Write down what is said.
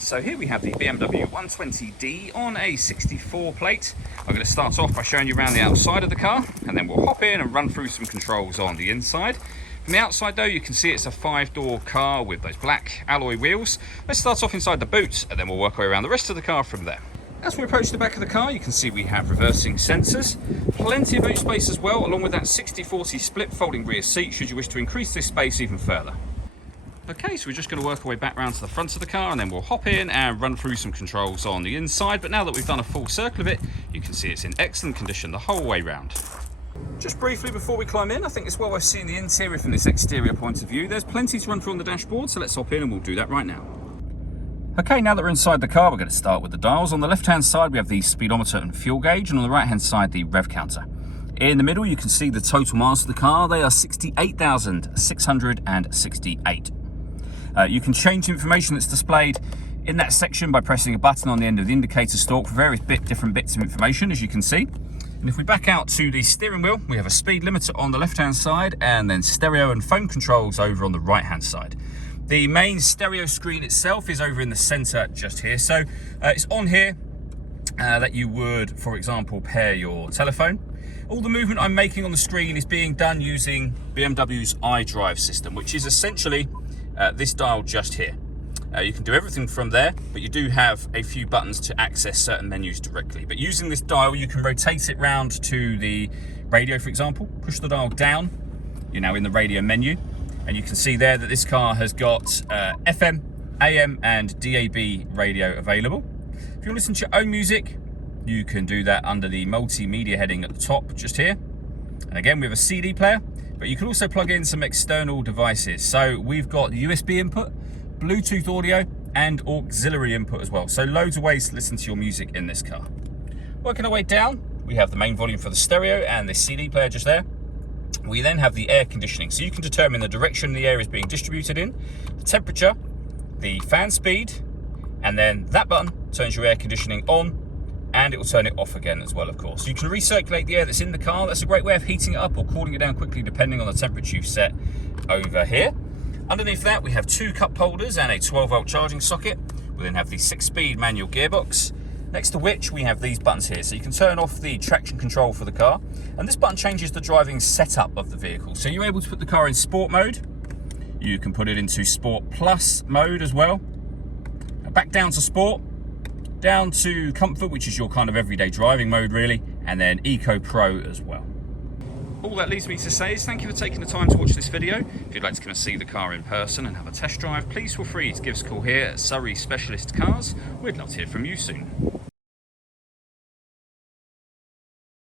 So here we have the BMW 120D on a 64 plate. I'm going to start off by showing you around the outside of the car, and then we'll hop in and run through some controls on the inside. From the outside though, you can see it's a 5-door car with those black alloy wheels. Let's start off inside the boot, and then we'll work our way around the rest of the car from there. As we approach the back of the car, you can see we have reversing sensors, plenty of boot space as well, along with that 60/40 split folding rear seat should you wish to increase this space even further. Okay, so we're just going to work our way back round to the front of the car, and then we'll hop in and run through some controls on the inside. But now that we've done a full circle of it, you can see it's in excellent condition the whole way round. Just briefly before we climb in, I think it's well worth seeing the interior from this exterior point of view. There's plenty to run through on the dashboard, so let's hop in and we'll do that right now. Okay, now that we're inside the car, we're going to start with the dials. On the left-hand side, we have the speedometer and fuel gauge, and on the right-hand side, the rev counter. In the middle, you can see the total miles of the car. They are 68,668. You can change the information that's displayed in that section by pressing a button on the end of the indicator stalk for various different bits of information, as you can see. And if we back out to the steering wheel, we have a speed limiter on the left-hand side, and then stereo and phone controls over on the right-hand side. The main stereo screen itself is over in the center just here. So it's on here that you would, for example, pair your telephone. All the movement I'm making on the screen is being done using BMW's iDrive system, which is essentially this dial just here. You can do everything from there, but you do have a few buttons to access certain menus directly. But using this dial, you can rotate it round to the radio, for example. Push the dial down, you're now in the radio menu. And you can see there that this car has got FM, AM and DAB radio available. If you want to listen to your own music, you can do that under the multimedia heading at the top just here. And again, we have a CD player, but you can also plug in some external devices. So we've got USB input, Bluetooth audio and auxiliary input as well. So loads of ways to listen to your music in this car. Working our way down, we have the main volume for the stereo and the CD player just there. We then have the air conditioning, so you can determine the direction the air is being distributed in, the temperature, the fan speed, and then that button turns your air conditioning on, and it will turn it off again as well, of course. You can recirculate the air that's in the car. That's a great way of heating it up or cooling it down quickly depending on the temperature you've set over here. Underneath that, we have 2 cup holders and a 12-volt charging socket. We then have the 6-speed manual gearbox. Next to which we have these buttons here, so you can turn off the traction control for the car, and this button changes the driving setup of the vehicle. So you're able to put the car in sport mode, you can put it into sport plus mode as well, back down to sport, down to comfort, which is your kind of everyday driving mode really, and then Eco Pro as well. All that leaves me to say is thank you for taking the time to watch this video. If you'd like to come and see the car in person and have a test drive, please feel free to give us a call here at Surrey Specialist Cars. We'd love to hear from you soon.